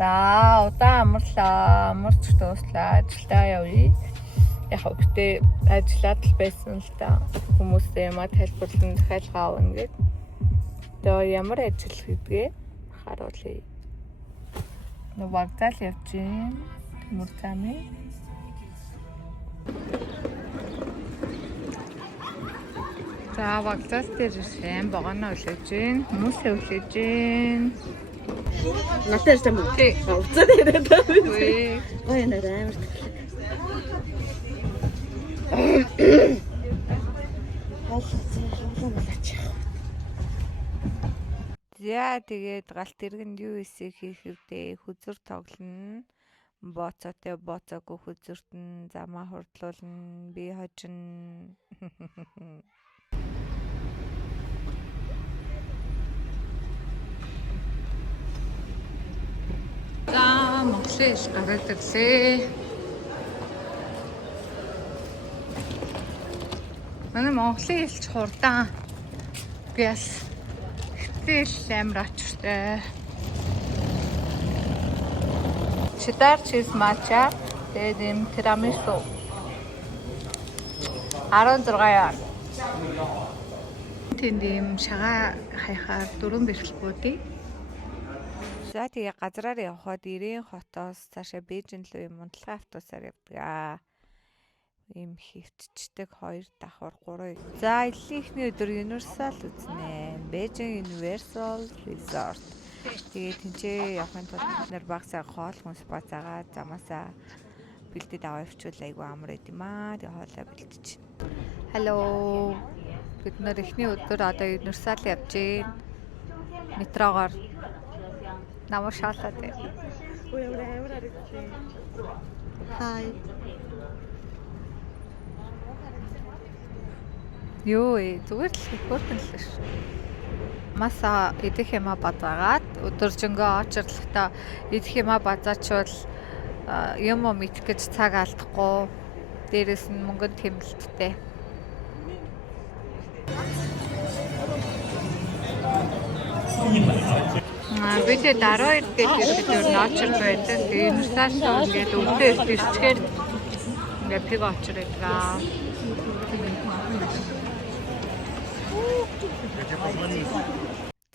За удаан амарлаа. Амарч дууслаа. Ажилдаа явъя. Яг өгтөө ажиллаад л байсан л да. Хүмүүстэй ямаа тайлбарлан захиалга авна гэд. Тэгээ ямар ажил хийдгээ харуулъя. Вокзал явж гин. Мөрцами. За вокзал дээр сэн богоно үлээж гин. Хүмүүсээ үлээж гин. Натэр ч юм уу. Тий. Уцаа яриад байгаа. Үгүй. Ой нэр амар. За тэгээд галт тэргэнд юу эсэх хийх вдэ хүзэр тоглоно. Боцоотой боцоогүй хүзэрт нь замаа хурдлуулна. Би хожин. За Монголын ил гараад ирлээ. Манай Монголын илч хурдан. Би бас хэл амар очтой. Cheddar cheese matcha, тэгээд юм тирамису. 16 яар. Тэнд юм шагаа хаяхаар 4 бэрхэлбүүдий. За тэгээ газраар явхад Ирээн хотоос цаашаа Бээжин рүү юм унтлагын автобусаар явдаг. Им хөвтчдэг 2 давхар 3. За илийнхний өдөр Universal үзнэ. Бээжин Universal Resort. Тэгээд тэнцээ явахын тулд бид нар багсаа хоол хүнс бацаагаа замаасаа бэлдээд аваа явуучвал айгүй амар байд юм аа. Тэгээ хоолоо бэлдэж байна. Hello. Бид нар эхний өдөр одоо Universal явж гин. Метрогоор намайг шаалаад байна. Ой амар харагдсан. Хай. Юу зүгээр л хөөрхөн л ш. Маса идэх юмаа базаагаад өдөржингөө очирлохтой идэх юмаа базаачвал юм мэдэх гэж цаг алдахгүй. Дээрээс нь мөнгөнд тэмэлттэй. Бид 12 гээд бид ноочр байдаг. Universal ингээд өвдөө ирчгээр ингээд пиг очир байдаг.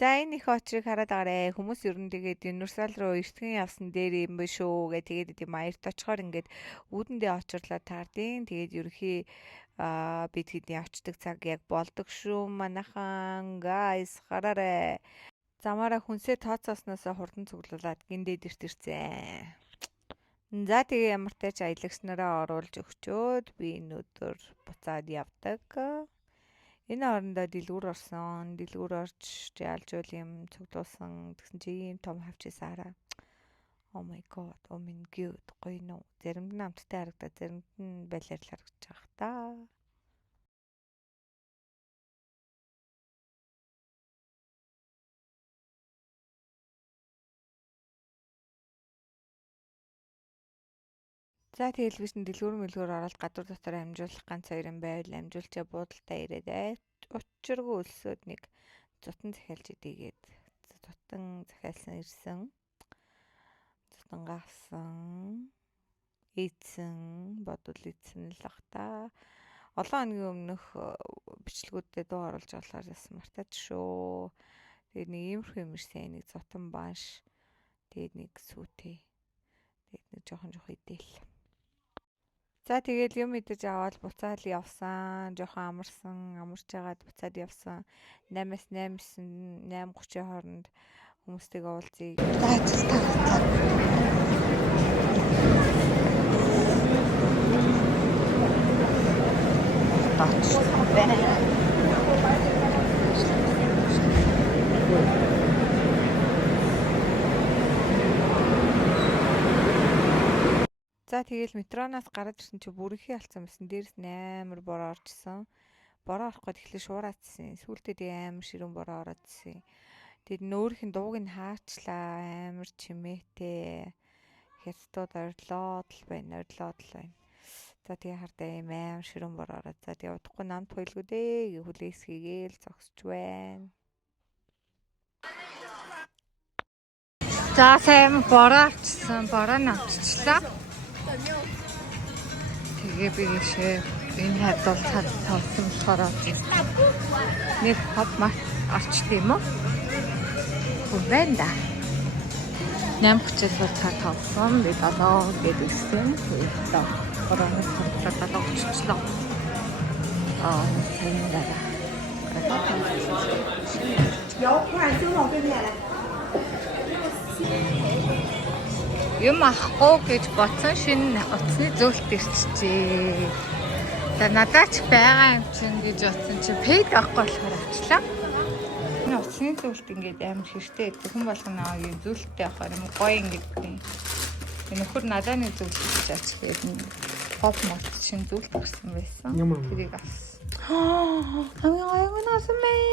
За энэ их очрыг хараад агараа. Хүмүүс ер нь тэгээд Universal руу эртхэн явсан дээр юм биш үү гэ тэгээд ийм аярт очихоор ингээд үүдэндээ очирлоо таардیں۔ Тэгээд ерөхий бид хэдийн очдаг цаг яг болдог шүү манайхан guys хараарэ. Замаараа хүнсээ тооцоосноос хурдан цуглуулад гиндээд ирсэн. За тэгээ ямар ч аялагч нараа оруулж өгчөөд би энэ өдөр буцаад явдаг. Энэ хоорондоо дэлгүүр орсон. Дэлгүүр орж ялжуул юм цуглуулсан. Тэгсэн чи ийм том хавчээсаа хараа. Oh my god. Oh my god. Гоё нөө. Заримд нь амттай харагдаад, заримд нь балиар л харагдаж байгаа та. За тэгэл биш нь дэлгүүр мэлгүүр ороод гадуур дотор амжуулах ганц хоёр юм байвал амжуулчаа буудалтай ирээд учиргүй өлсөд нэг зутан захиалж идийгээд зутан захиалсан ирсэн. Зутангаа авсан. Ийдсэн бодвол ийдсэн л ах та. Олон хоногийн өмнөх бичлэгүүдэд дуу оруулж болохоор яс мартаад шүү. Тэгээд нэг иймэрхүү юмэрсэн нэг зутан банш. Тэгээд нэг сүүтэй. Тэгээд нэг жоохон идээл. За тэгээд юм идэж аваад буцаад явсан. Жоохон амарсан. Амарч яагаад буцаад явсан. 8-аас 8:30-ийн хооронд хүмүүстэйгээ уулзъя. За ажилтаа. За тэгэл метроноос гараад ирсэн чи бүрэнхий алцсан байсан. Дээрс амар бороо орчихсон. Бороо орох гээд эхлээ шуурацсан. Сүүлдээ тэгээ амар ширүүн бороо ороодсэн. Тэгэд нөөрийнх нь дууг нь хаачлаа. Амар чимээтэй. Хятадууд орлоод л байна. За тэгээ хардаа юм амар ширүүн бороо ороод. За тэгээ удахгүй намд хуйлгуу дээ. Хүлээс хийгээл зогсож байна. За сайн бороо авчихсан. Бороо нь авчихлаа. Тэгээ би гээшээ энэ хадвал цад тавсан болохоор нэг хоп мар орчт юм уу? Хүн да. 8 хүчил бол цад тавсан. Би 7 гэдэг ирсэн. Тэгээд борооны цад 7 оччихлоо. сайн дараа. Юм ахгүй гэж бодсон шинэ утасны зөвлөлт ирчихжээ. За надад ч байгаа юм чинь гэж бодсон чи пейд авахгүй болохоор авчлаа. Энэ утасны зөвлөлт ингээд амар хэрэгтэй. Хүн болгоно юм зөвлөлттэй авахаар юм гоё ингээд энэ нөхөр надад нэг зөвлөлт чаач гэдэг хоп мот шинэ зөвлөлт өгсөн байсан. Тэрийг авсан. Хамгийн гоё насан мэй.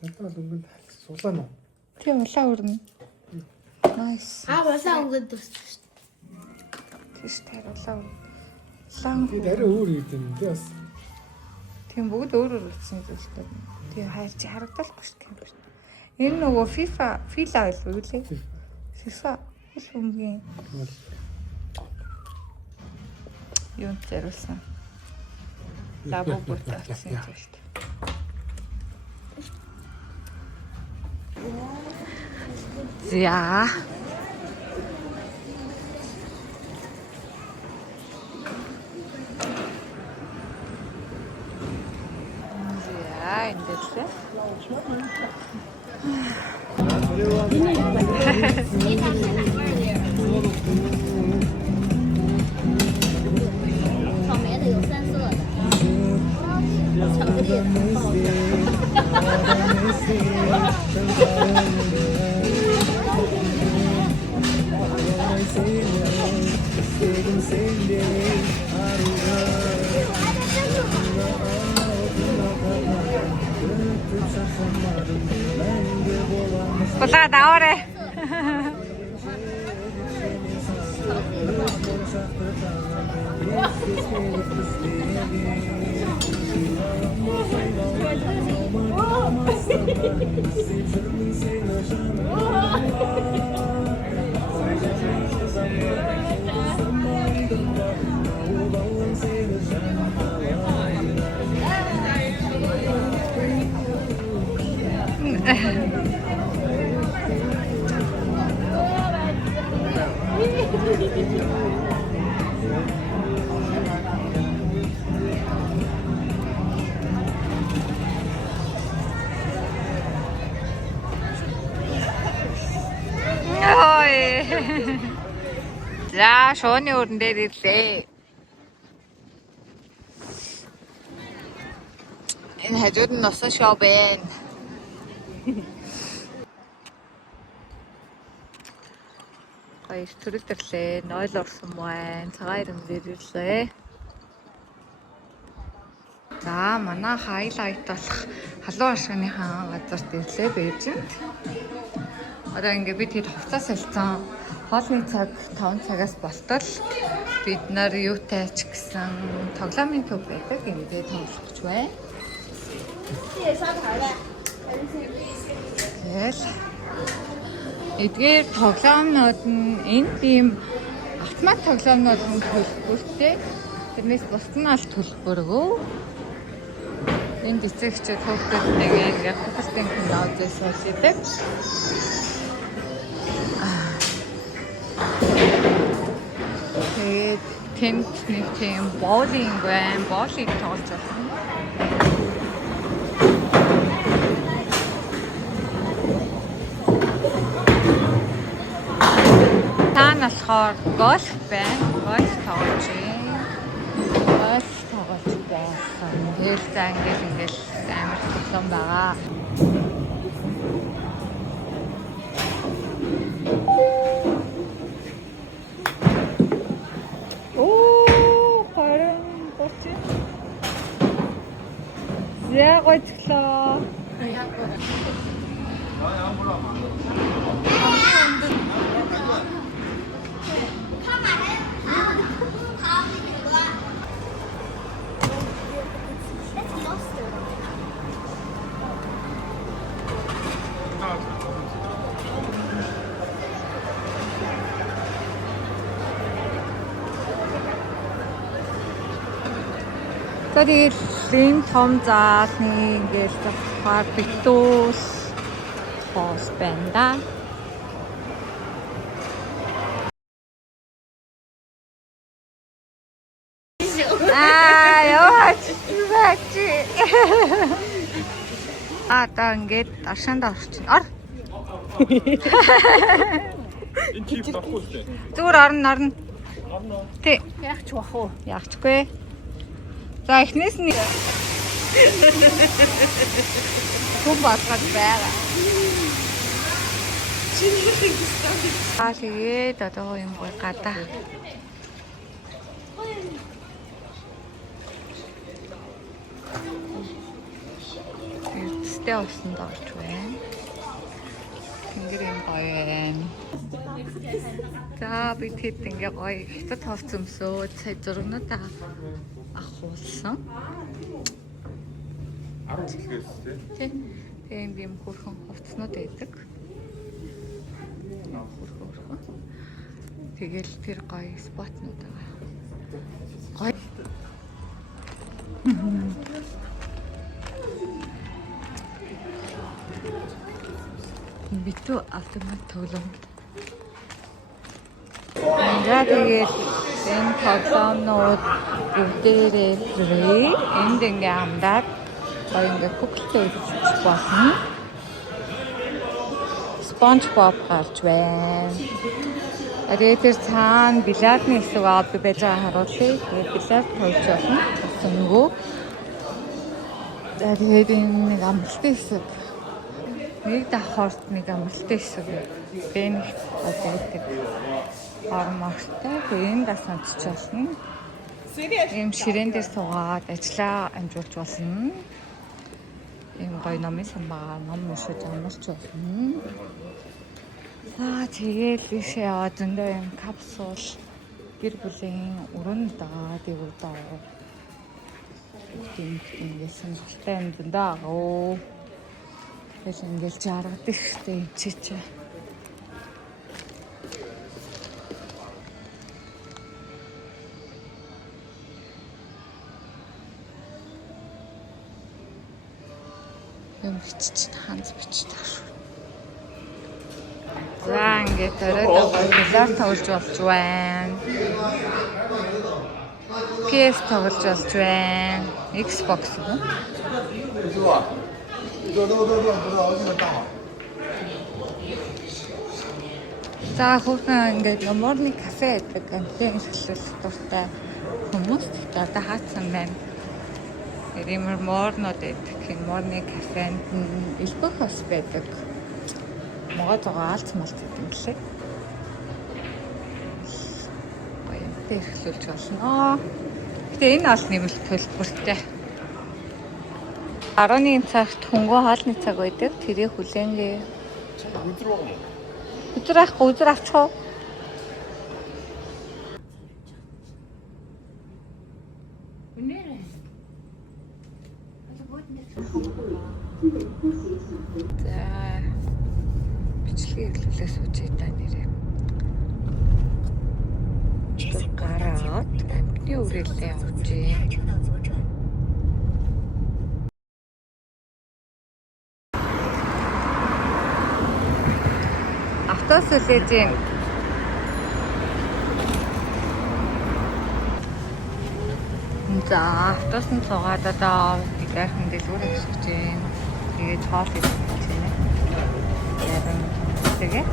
Надад өнгөнд сулаа нь. Тийм улаа өрнө. Nice. Улаа өнгөнд дууссан шүү дээ. Тийш таруулаа. Улаан. Би арай өөр юм дээ бас. Тийм бүгд өөр өөр үлдсэн зүйлтэй. Тийм хайрч харагдахгүй шүү дээ. Энэ нөгөө FIFA байлгүй лээ. FIFA хүмүүсийн юу зэрүүлсэн. Лабо бүртсэн зүйлтэй. За. Индэрлээ. Куда давай? За шооны өрн дээр ирлээ. Энэ хажууд нь носон шоо байна. Гайс төрөлдөрлээ. Нойл орсон байна. Цагаан ирэн дээр ирлээ. За манай хайлайт болох халуун ашигныхаа газарт ирлээ Бээжинд. Одоо ингээ бид хэд хувцас солилцсон. Хоолны цаг 5 цагаас болтол бид нар юутай ч гэсэн тоглоомын төв байдаг. Ингээ тоглох байна. Тэгэл эдгээр тоглоомнууд нь энэ тийм автомат тоглоомнууд нь төлбөртэй. Тэрнээс бусд нь аль төлбөргүй. Энэ эцэгчүүд хүүхдүүд нэг ингээ фокустэй киноодээс үздэг. Тэгээд тэмт нэг тийм боулинг байна. Боулинг тоглож байна. Таан болохоор гольф байна. Гольф тоглож байна. Гольф тоглож байсан. Тэгэл за ингээл амар тоглоом байгаа. Я гоцлоо. Тэгээд энэ том заалны ингээл захаар битүүс хоос байна да. Яач. Та ингээд аршаанд орчих. Ор. Энэ чип авахгүй шүү дээ. Зүгээр орно. Тэ. Яах ч бах уу? Яахчгүй. За эхнээс нь хүн батгад байгаа. Тэгээд одоо юм гой гадаа. Эрдэстэй усанд орж байна. Тэнгэр юм гоё байна. За бид хэд ингээ гоё хятад хувц өмсөөд сая зургнуудаа авахулсан. 10 жилгээс тий. Тэгээ энд юм хөрхөн хувцснууд байдаг. Хөрхөн. Тэгэл тэр гоё спотнууд байгаа. Гоё. Битүү автомат тоглоом. Ингээд тэгээд энэ тоглоомнууд бүгдээрээ free. Энд ингээ амдаад гоё ингээ хүүхэлтэй үзчих болно. SpongeBob гарч байна. Тэгээд тэр цаана бильярдны хэсэг байж байгаа харуулъя. Тэгээд бильярд тоглож болно. Гэсэн нөгөө. Тэгээд энэ нэг амралтын хэсэг. Нэг давхарт нэг амралтын хэсэг. Бэнх байдаг. Ормогтой. Энэ дасанд ч болно. Ийм ширээн дээр суугаад ажиллаа амжуулж болно. Ийм гоё номын самбаа, ном уншиж амарч болно. За тэгээд ийшээ яваад зөндөө юм капсул гэр бүлийн өрөн дагаад ивдаа. Ингээд сонирхолтой юм зөндөө агуу. Тэгэл ингээд жаргадаг штэ юм чичээ. Юм бичиж ханц бичиж шүү. За ингээд оройд бильярд тоглож болж байна. PS тоглож болж байна. Xbox гоо. За хүүхэн ингээд morning cafe гэдэг амтэн хэлэл дуртай хүмүүс одоо хаацсан байна. Римэр морнод гэдэг morning cafe-нд элбэх бас байдаг. Могоо алц малт гэдэг юм лээ. Баянтай эрхлүүлж болно. Гэтэ энэ аль нэмэлт төлбөртэй. 11 цагт хөнгөө хоолны цаг байдаг. Тэрийг хүлээнгээ. Өдөр авахгүй өдөр авчих уу? За бичлэгийг эхлүүлээ суучий та нэрээ. Гараад амтны үрэлээ авчээ. Автобус үлээж юм. За автобусанд суугаад одоо бидэрхэн дэлгүүрээ өсгөж байна. Тэгээд хоол идэх гэж байна. Яран тэгээ.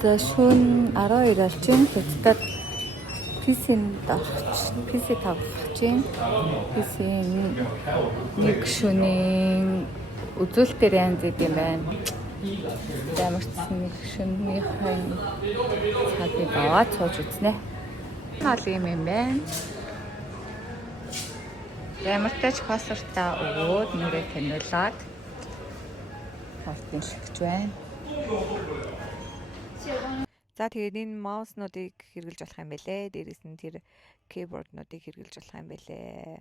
За шөнө 12 болж байна. Хятадд PC-нд орчих. PC тоглох чинь. PC-ийн нэг шөнийн үзүүлэлтээр янз идэм байна. Ямарчсан нэг шөнөхийн цагийг аваад сууж үзнэ. Хаал юм байна. Ямартай ч пассвортаа өгөөд нүрээ таниулаад хортын шигч байна. За тэгээд энэ мауснуудыг хэрэглэж болох юм байлээ. Дээрээс нь тэр keyboard-нуудыг хэрэглэж болох юм байлээ.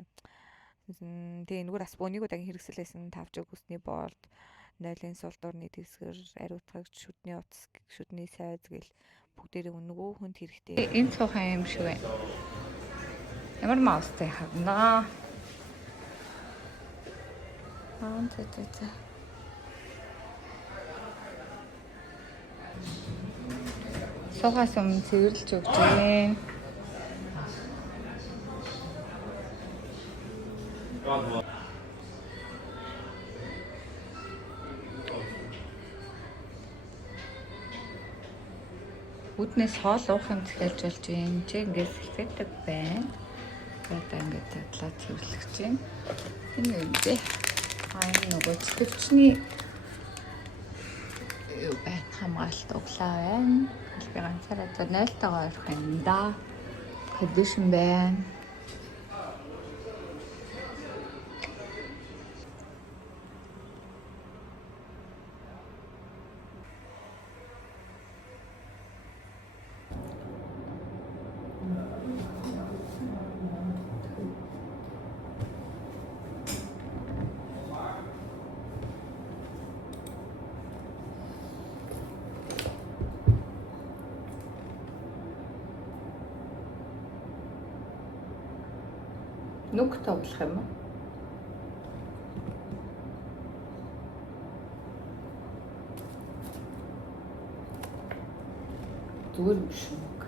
Тэгээ нүгээр бас бөөнийг удагийн хэрэгсэлсэн тавж өгсөний болд нойлын сул дурны дэсгэр ариутгагч шүдний утас шүдний сайз гэл бүгдээрээ нөгөө хүнд хэрэгтэй. Энэ цуухан юм шиг байна. Ямар маустай хавнаа. За. Сухаас өмнө цэвэрлж өгч гин. Үднээс хоол уух юм захиалж болж байна. Чи ингээд сэтгэдэг байна. Одоо ингээд тадлаа цэвэрлэж байна. Энэ юм бэ? Энэ нөгөө төвчний юу байна? Хамгаалалт углаа байна. Би ганцаараа 0-тойгоо орох юм да. Condition байна. Нүг тоглох юм уу? Зүгээр биш нүг.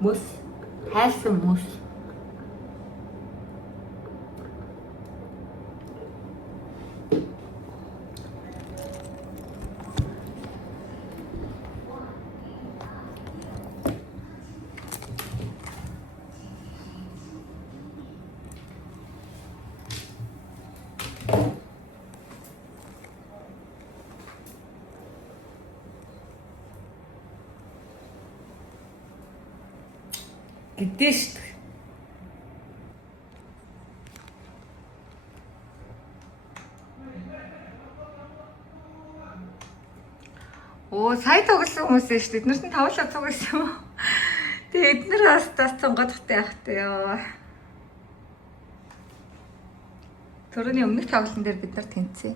Мөс, хайсан мөс. Гэдээ шүү дээ. Оо, сая тоглосон хүмүүс ээ шүү дээ. Эднэрт нь тавлаа цугсан юм. Тэгээ эднэр бас цонгодохтой яахтай ёо. Төрөний өмнөх тоглолтын дээр бид нар тэнцээ.